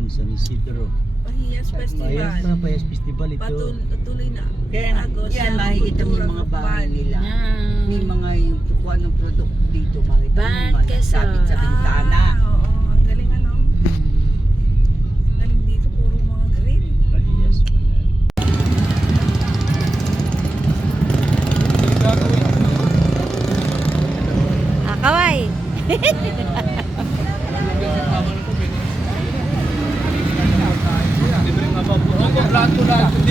1, San Isidro. Pahiyas Festival. Pahiyas Festival ito. Patuloy na. Kaya yan, makikita mo yung mga bahay nila. May mga yung kukuha ng produkto dito. Makita mo sabit sa bintana. Oo, ang galing ano. Ang galing dito, puro mga green. Pahiyas pala. Kaway.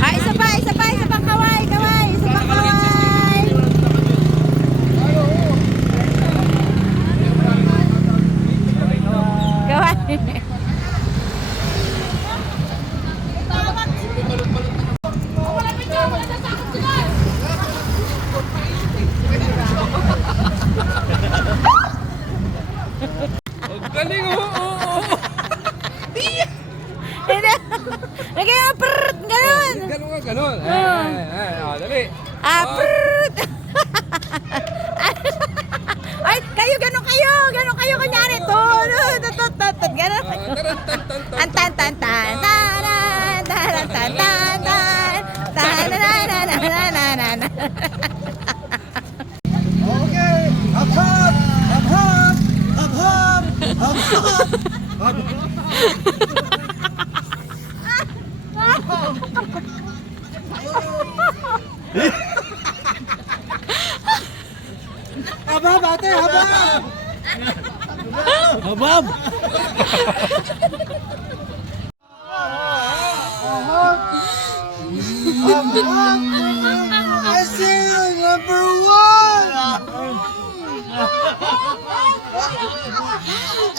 Isa pang kaway, isa pang kaway. Kaway. Galing, oo. Lagyan mo prrrt, ganun. Ganun. Dali. Prrrt. Ay, ganun kayo, kunyari. Tut, ganun. Tan, tan, tan, tan, tan, tan, tan, tan, tan, Okay, hop hop, hop hop, hop hop, hop hop. Habab, ate, habab. Habab! I see number 1.